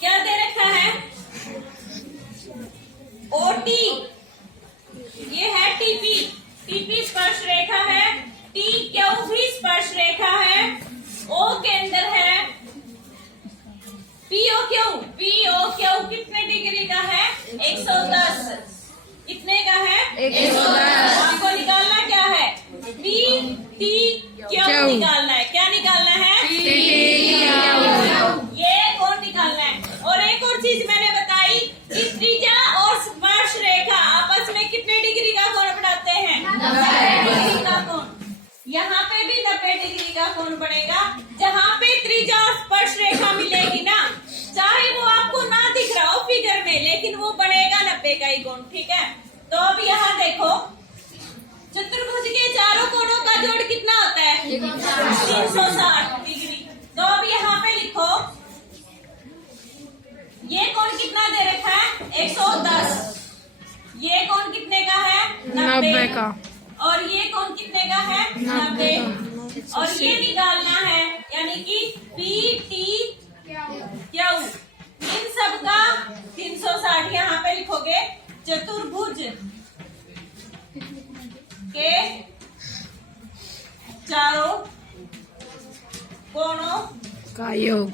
क्या दे रखा है? ओटी, ये है टीपी। टीपी स्पर्श रेखा है। टी क्यू भी स्पर्श रेखा है। ओ के अंदर है पीओ क्यू। पीओ क्यू कितने डिग्री का है? 110। कितने का है? 110। आपको निकालना क्या है? पी टी क्यू निकालना है। क्या निकालना है? ये कौन निकालना है? और एक और चीज मैंने बताई कि त्रिज्या और स्पर्श रेखा आपस में कितने डिग्री का कोण बनाते हैं? 90 डिग्री का कोण। यहाँ पे भी 90 डिग्री का कोण बनेगा। जहाँ पे त्रिज्या और स्पर्श रेखा मिलेगी ना, चाहे वो आपको ना दिख रहा हो फिगर में, लेकिन वो बनेगा 90 का ही कोण। ठीक है, तो अब यहाँ देखो, चतुर्भुज के चारों कोणों का जोड़ कितना होता है? 360 डिग्री। तो अब यहाँ पे लिखो, ये कोण कितना दे रखा है? 110। ये कोण कितने का है? 90 का। और ये कोण कितने का है? 90। और ये निकालना है, यानी कि पी टी क्यू, इन सब का 360 यहाँ पे लिखोगे। चतुर्भुज के चारों कोणों का योग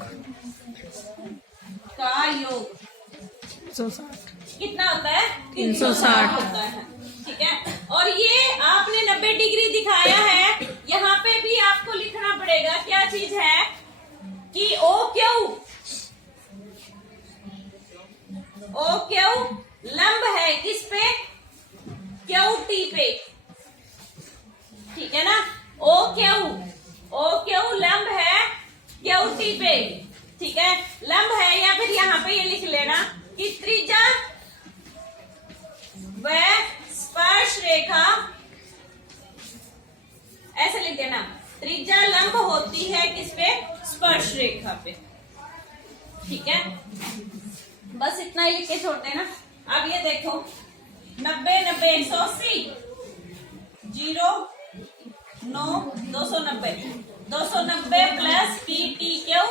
कितना होता है? 360 होता है। ठीक है, और ये आपने 90 डिग्री दिखाया है। यहाँ पे भी आपको लिखना पड़ेगा क्या चीज है कि ओ क्यू लंब है किस पे? क्यू टी पे। ठीक है ना, ओ क्यू लंब है क्यू टी पे। ठीक है, लंब है, या फिर यहाँ पे ये लिख लेना कि त्रिज्या व स्पर्श रेखा, ऐसे लिख देना, त्रिज्या लंब होती है किस पे? स्पर्श रेखा पे। ठीक है, बस इतना ही लिख के छोड़ देना। अब ये देखो, 90 90 180, 0 9 290, 290 प्लस पी टी क्यू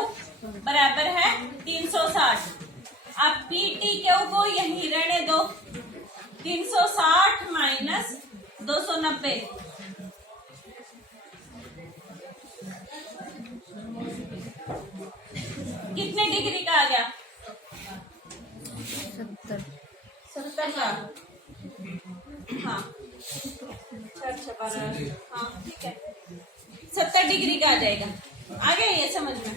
बराबर है 360। अब पी टी क्यू को यहीं रहने दो। 360 माइनस 290, कितने डिग्री का आ गया? 70 का। हाँ, 6 हाँ, ठीक है, 70 डिग्री का आ जाएगा। आ गया ये समझ में?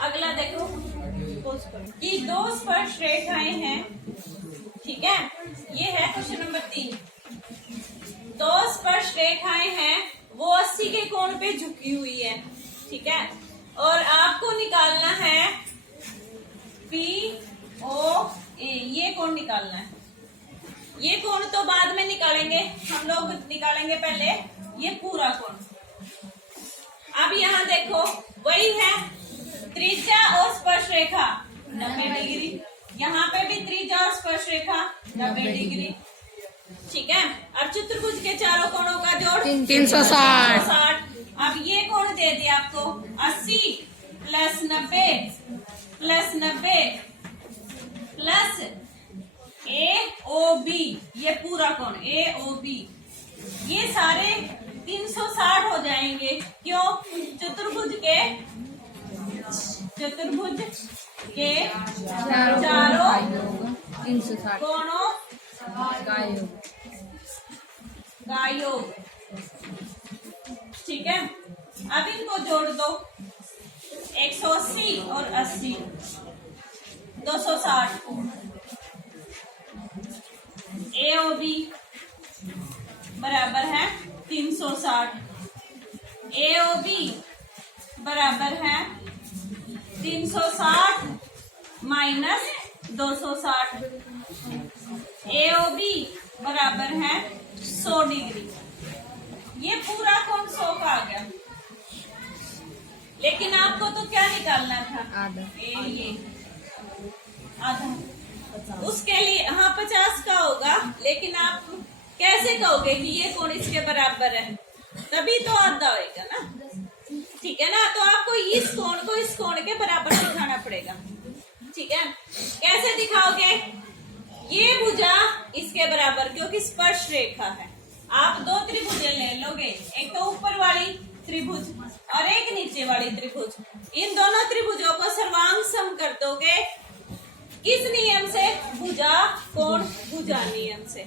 अगला देखो कि दो स्पर्श रेखाएं हैं। ठीक है, ये है क्वेश्चन नंबर 3। दो स्पर्श रेखाएं हैं, वो 80 के कोण पे झुकी हुई है। ठीक है, और आपको निकालना है पी ओ ए, ये कोण निकालना है। ये कोण तो बाद में निकालेंगे, हम लोग निकालेंगे पहले ये पूरा कोण। अब यहाँ देखो, वही है त्रिज्या और स्पर्श रेखा 90 डिग्री, यहाँ पे भी त्रिज्या और स्पर्श रेखा 90 डिग्री। ठीक है, अब चतुर्भुज के चारों कोणों का जोड़ 360। अब ये कोण दे दिया आपको 80 प्लस 90 प्लस 90 प्लस ए ओ बी, ये पूरा कोण ए ओ बी, ये सारे 360 हो जाएंगे। क्यों? चतुर्भुज के चारों 360 कोणों का योग। ठीक है, अब इनको जोड़ दो, 180 और 80 260। ए ओ बी बराबर है 360। ए ओ बी बराबर है 360 माइनस 260। ए ओ बी बराबर है 100 डिग्री। ये पूरा कोण 100 का आ गया। लेकिन आपको तो क्या निकालना था? आधा। ये आधा, उसके लिए हाँ 50 का होगा। लेकिन आप कैसे कहोगे कि ये कोण इसके बराबर है? तभी तो आधा होएगा ना। ठीक है ना, तो आपको इस कोण को इस कोण के बराबर दिखाना पड़ेगा। ठीक है, कैसे दिखाओगे? ये भुजा इसके बराबर, क्योंकि स्पर्श रेखा है। आप दो त्रिभुजें ले लोगे, एक तो ऊपर वाली त्रिभुज और एक नीचे वाली त्रिभुज। इन दोनों त्रिभुजों को सर्वांग सम कर दोगे किस नियम से? भुजा कोण भुजा नियम से।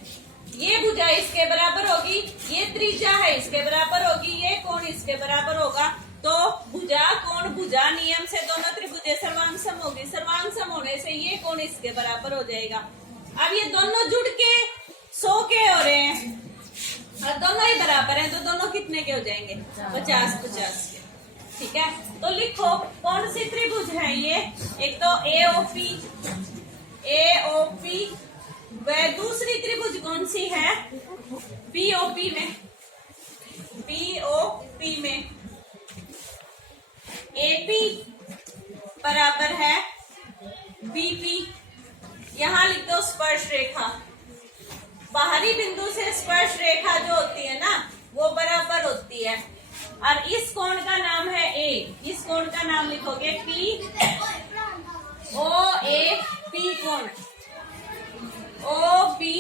ये भुजा इसके बराबर होगी, ये त्रिज्या है इसके बराबर होगी, ये कोण इसके बराबर होगा। तो भुजा कोण भुजा नियम से दोनों त्रिभुजें सर्वांग सम होगी। सर्वांग सम होने से ये कोण इसके बराबर हो जाएगा। अब ये दोनों जुड़ के 100 के हो रहे हैं और दोनों ही बराबर हैं, तो दोनों कितने के हो जाएंगे? 50-50 के। ठीक है, तो लिखो कौन सी त्रिभुज है ये? एक तो एओपी व दूसरी त्रिभुज कौन सी है? पीओपी में एपी बराबर है बीपी। यहां लिख दो स्पर्श रेखा। बाहरी बिंदु से स्पर्श रेखा जो होती है ना, वो बराबर होती है। और इस कोण का नाम है ए। इस कोण का नाम लिखोगे पी ओ ए पी कोण। ओ पी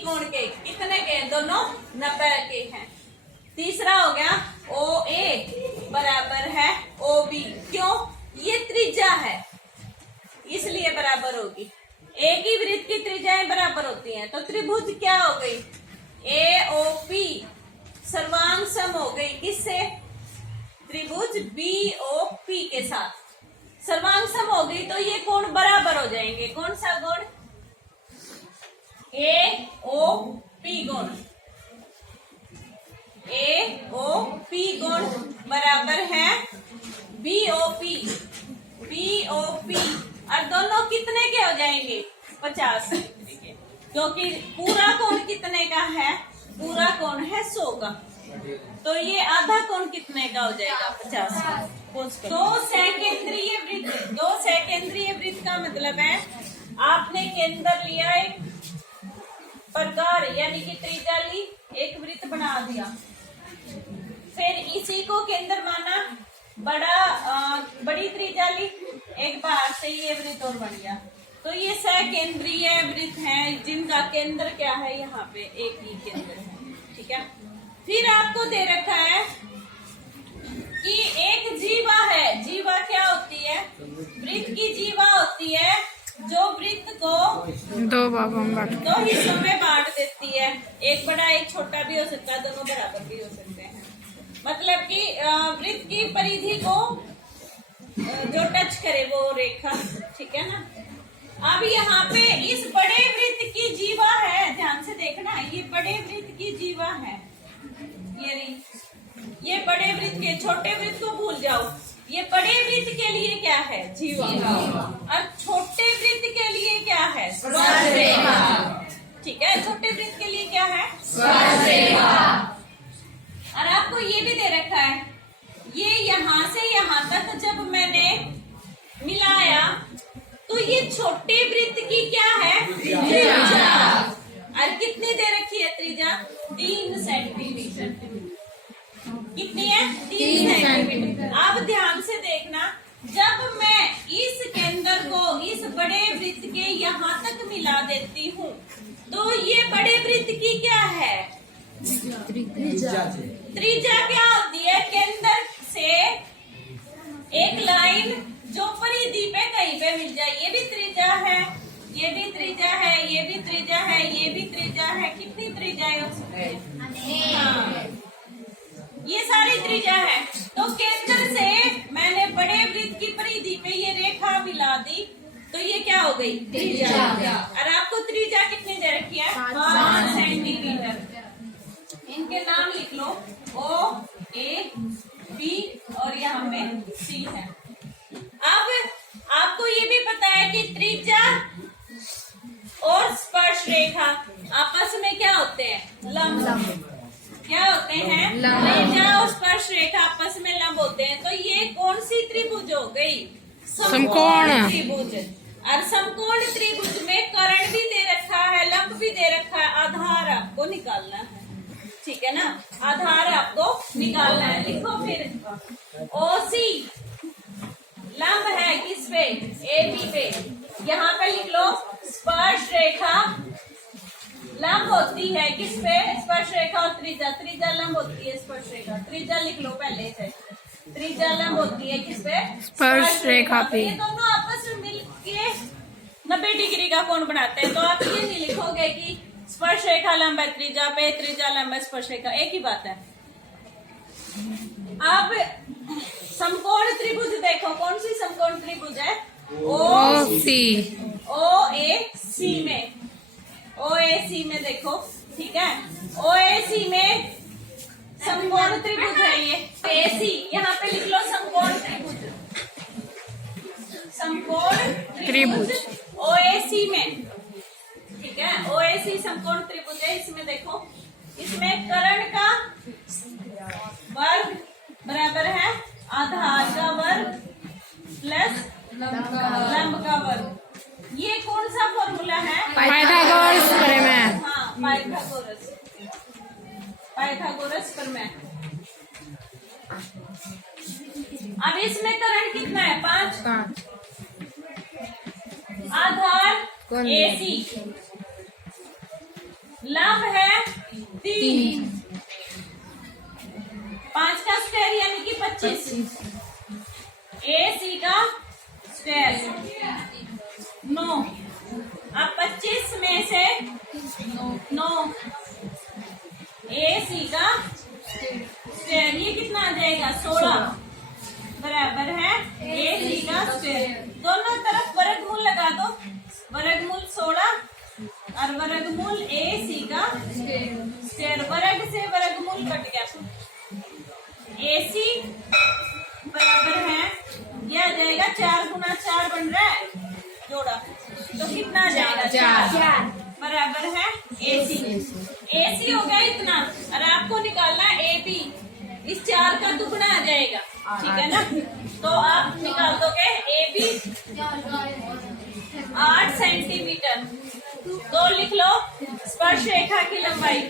कोण के कितने के? दोनों 90 के हैं। तीसरा हो गया ओ ए बराबर है ओ बी। क्यों? ये त्रिज्या है इसलिए बराबर होगी। एक ही वृत्त की त्रिज्याएं बराबर होती हैं, तो त्रिभुज क्या हो गई? एओपी सर्वांग सम हो गई किससे? त्रिभुज बीओपी के साथ सर्वांग सम हो गई, तो ये कोण बराबर हो जाएंगे। कौन सा कोण? एओपी कोण। एओपी कोण बराबर है बीओपी। और दोनों कितने के हो जाएंगे? 50 के, क्योंकि पूरा कोण कितने का है? पूरा कोण है 100 का, तो ये आधा कोण कितने का हो जाएगा? 50 का। दो सेकेंद्रीय वृत्त का मतलब है आपने केंद्र लिया एक प्रकार, यानी कि त्रिज्या ली, एक वृत्त बना दिया, फिर इसी को केंद्र माना, बड़ी त्रिज्या ली, एक बार से ये वृत्त और बन गया। तो ये सकेंद्रीय वृत्त हैं जिनका केंद्र क्या है? यहाँ पे एक ही केंद्र है। ठीक है, फिर आपको दे रखा है कि एक जीवा है। जीवा क्या होती है? वृत्त की जीवा होती है जो वृत्त को दो हिस्सों में बांट देती है। एक बड़ा एक छोटा भी हो सकता है, दोनों बराबर भी हो सकते हैं। मतलब कि वृत्त की परिधि को जो टच करे वो रेखा। ठीक है ना? अब यहाँ पे इस बड़े वृत्त की जीवा है, ध्यान से देखना, ये बड़े वृत्त की जीवा है। ये बड़े वृत्त के, छोटे वृत्त को भूल जाओ। ये बड़े वृत्त के लिए क्या है? जीवा। और छोटे वृत्त के लिए क्या है? स्पर्श रेखा। ठीक है, छोटे वृत्त के लिए क्या है? स्पर्श रेखा। और आपको ये भी दे रखा है, ये यहाँ से यहाँ तक जब मैंने मिलाया तो ये छोटे वृत्त की क्या है? त्रिज्या। और कितनी दे रखी है त्रिज्या? 3 सेंटीमीटर। कितनी है? 3 सेंटीमीटर। अब ध्यान से देखना, जब मैं इस केंद्र को इस बड़े वृत्त के यहाँ तक मिला देती हूँ, तो ये बड़े वृत्त की क्या है? त्रिज्या क्या होती है? केंद्र से एक लाइन जो परिधि पे कहीं पे मिल जाए, ये भी त्रिज्या है, ये भी त्रिज्या है, ये भी त्रिज्या है, ये भी त्रिज्या है। कितनी त्रिज्याएं हो सकती है? हाँ, ये सारी त्रिज्या है। तो केंद्र से मैंने बड़े वृत्त की परिधि पे ये रेखा मिला दी, तो ये क्या हो गई? त्रिज्या। और आपको त्रिज्या कितनी दे रखी है? 5 सेंटीमीटर। इनके नाम लिख लो, ओ ए बी और यहाँ पे सी है। अब आपको ये भी पता है कि त्रिज्या और स्पर्श रेखा आपस में क्या होते हैं? लंब। क्या होते हैं? त्रिज्या और स्पर्श रेखा आपस में लंब होते हैं। तो ये कौन सी त्रिभुज हो गई? समकोण त्रिभुज। और समकोण त्रिभुज में कर्ण भी दे रखा है, लंब भी दे रखा है, आधार आपको निकालना है। ठीक है ना? आधार आपको निकालना है। लिखो फिर, ओसी लंब है किस पे, ए बी पे, यहाँ पे लिख लो स्पर्श रेखा लंब होती है किस पे? स्पर्श रेखा और त्रिज्या, त्रिज्या लंब होती है स्पर्श रेखा, त्रिज्या लिख लो पहले से, त्रिज्या लंब होती है किस पे? स्पर्श रेखा पे। ये दोनों आपस में मिल के 90 डिग्री का कोण बनाते हैं, तो आप ये नहीं लिखोगे कि स्पर्श रेखा लंब है त्रिज्या पे, त्रिज्या लंब है स्पर्श रेखा, एक ही बात है। अब समकोण त्रिभुज देखो, कौन सी समकोण त्रिभुज है? ओ सी, ओ ए सी में, ओ ए सी में देखो, ठीक है, ओ ए सी में समकोण त्रिभुज है ये ए सी, यहाँ पे लिख लो समकोण त्रिभुज, समकोण त्रिभुज ओ ए सी में, ठीक है, ओ ए सी समकोण त्रिभुज है। इसमें देखो, इसमें कर्ण का वर्ग बराबर है आधार का वर्ग प्लस लंब का वर्ग। ये कौन सा फॉर्मूला है? पाइथागोरस प्रमेय। हाँ, पाइथागोरस, पाइथागोरस प्रमेय। अब इसमें कर्ण कितना है? 5। आधार AC, लंब है 3, 5 का स्क्वायर यानी कि 25, AC का स्क्वायर 9। अब 25 में से 9 AC का स्क्वायर, ये कितना आ जाएगा? 16 बराबर है AC का स्क्वायर। दोनों तरफ वर्गमूल लगा दो, वर्गमूल 16 और वर्गमूल AC का स्क्वायर, वर्ग से वर्गमूल कट गया, AC बराबर है, यह आ जाएगा 4 गुना 4 बन रहा है जोड़ा, तो कितना आ जाएगा? 4 बराबर है AC हो गया इतना, और आपको निकालना है AB, इस 4 का दुगना आ जाएगा, ठीक है ना? तो आप निकाल दोगे AB 8 सेंटीमीटर। तो लिख लो स्पर्श रेखा की लंबाई